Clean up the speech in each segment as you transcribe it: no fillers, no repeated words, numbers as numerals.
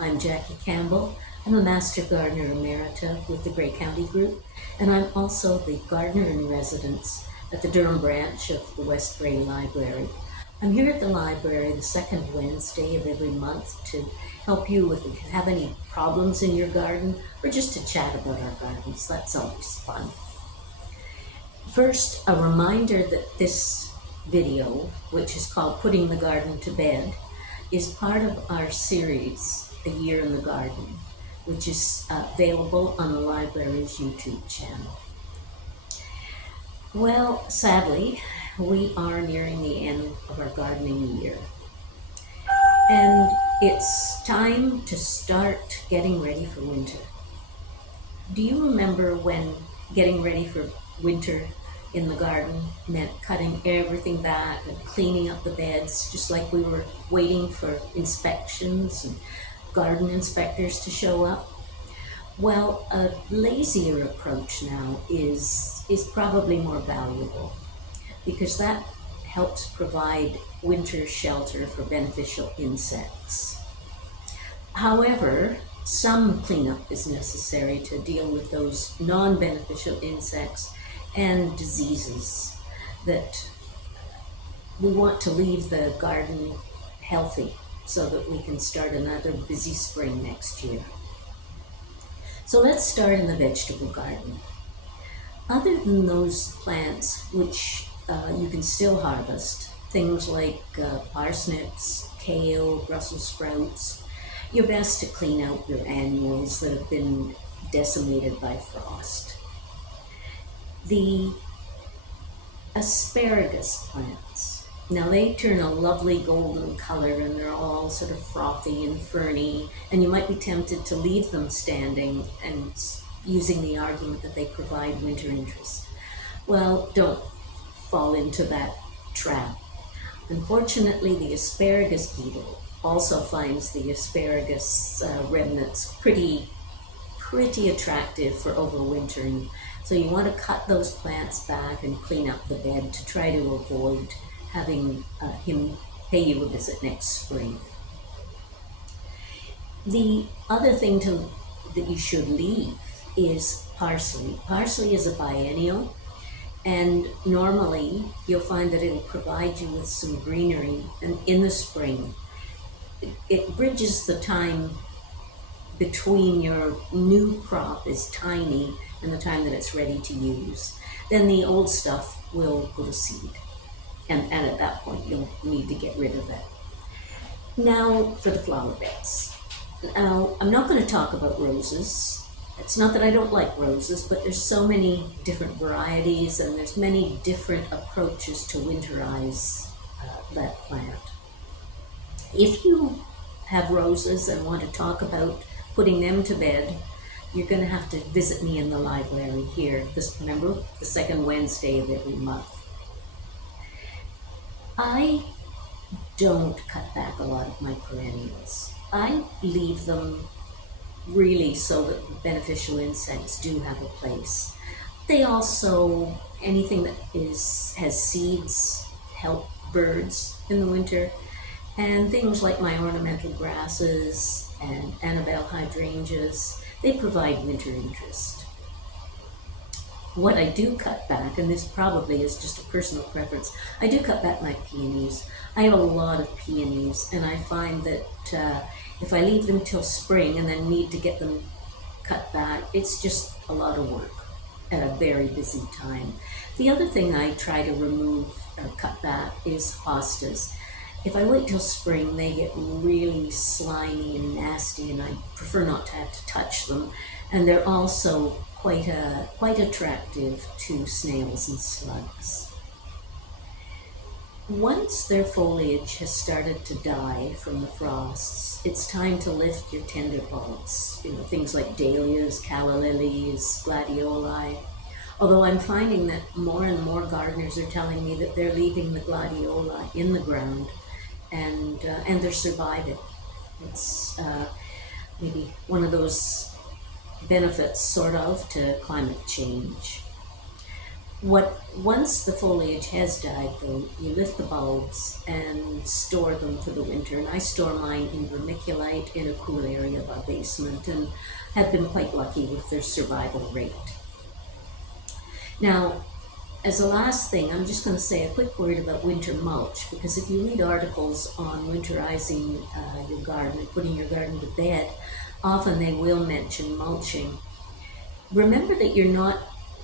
I'm Jackie Campbell. I'm a Master Gardener Emerita with the Grey County Group, and I'm also the Gardener in Residence at the Durham branch of the West Grey Library. I'm here at the library the second Wednesday of every month to help you with if you have any problems in your garden or just to chat about our gardens. That's always fun. First, a reminder that this video, which is called Putting the Garden to Bed, is part of our series, A Year in the Garden, which is available on the library's YouTube channel. Well, sadly, we are nearing the end of our gardening year. And it's time to start getting ready for winter. Do you remember when getting ready for winter in the garden meant cutting everything back and cleaning up the beds, just like we were waiting for inspections and garden inspectors to show up? Well, a lazier approach now is probably more valuable because that helps provide winter shelter for beneficial insects. However, some cleanup is necessary to deal with those non-beneficial insects and diseases that we want to leave the garden healthy so that we can start another busy spring next year. So let's start in the vegetable garden. Other than those plants which you can still harvest, things like parsnips, kale, Brussels sprouts, you're best to clean out your annuals that have been decimated by frost. The asparagus plants, now they turn a lovely golden color and they're all sort of frothy and ferny, and you might be tempted to leave them standing and using the argument that they provide winter interest. Well, don't fall into that trap. Unfortunately, the asparagus beetle also finds the asparagus remnants pretty attractive for overwintering. So you want to cut those plants back and clean up the bed to try to avoid having him pay you a visit next spring. The other thing that you should leave is parsley. Parsley is a biennial, and normally you'll find that it'll provide you with some greenery and in the spring. It bridges the time between your new crop is tiny and the time that it's ready to use. Then the old stuff will go to seed. And at that point, you'll need to get rid of it. Now for the flower beds. Now, I'm not going to talk about roses. It's not that I don't like roses, but there's so many different varieties and there's many different approaches to winterize that plant. If you have roses and want to talk about putting them to bed, you're going to have to visit me in the library here, remember, the second Wednesday of every month. I don't cut back a lot of my perennials. I leave them really so that beneficial insects do have a place. They also, anything that has seeds help birds in the winter, and things like my ornamental grasses and Annabelle hydrangeas, they provide winter interest. What I do cut back, and this probably is just a personal preference, I do cut back my peonies. I have a lot of peonies, and I find that if I leave them till spring and then need to get them cut back, it's just a lot of work at a very busy time. The other thing I try to remove or cut back is hostas. If I wait till spring, they get really slimy and nasty, and I prefer not to have to touch them. And they're also quite attractive to snails and slugs. Once their foliage has started to die from the frosts, it's time to lift your tender bulbs, things like dahlias, calla lilies, gladioli. Although I'm finding that more and more gardeners are telling me that they're leaving the gladiola in the ground and they're surviving. It's maybe one of those benefits, sort of, to climate change. Once the foliage has died, though, you lift the bulbs and store them for the winter. And I store mine in vermiculite in a cool area of our basement, and have been quite lucky with their survival rate. Now, as a last thing, I'm just going to say a quick word about winter mulch, because if you read articles on winterizing your garden and putting your garden to bed, often they will mention mulching. Remember that you're not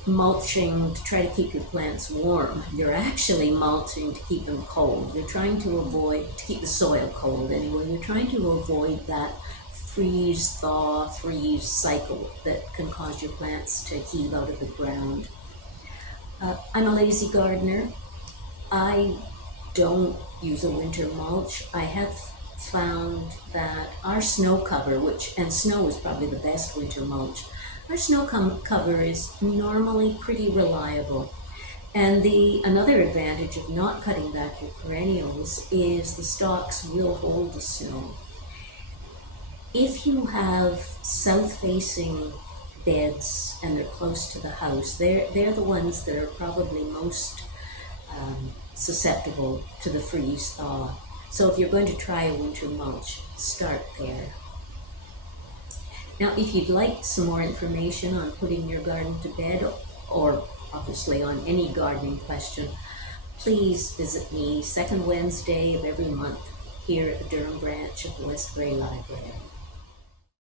mulching to try to keep your plants warm. You're actually mulching to keep them cold. You're trying to keep the soil cold anyway. You're trying to avoid that freeze, thaw, freeze cycle that can cause your plants to heave out of the ground. I'm a lazy gardener. I don't use a winter mulch. I have found that our snow cover, and snow is probably the best winter mulch, our snow cover is normally pretty reliable. And another advantage of not cutting back your perennials is the stalks will hold the snow. If you have south-facing beds and they're close to the house, they're the ones that are probably most susceptible to the freeze thaw. So if you're going to try a winter mulch, start there. Now, if you'd like some more information on putting your garden to bed, or obviously on any gardening question, please visit me second Wednesday of every month here at the Durham branch of the West Grey Library.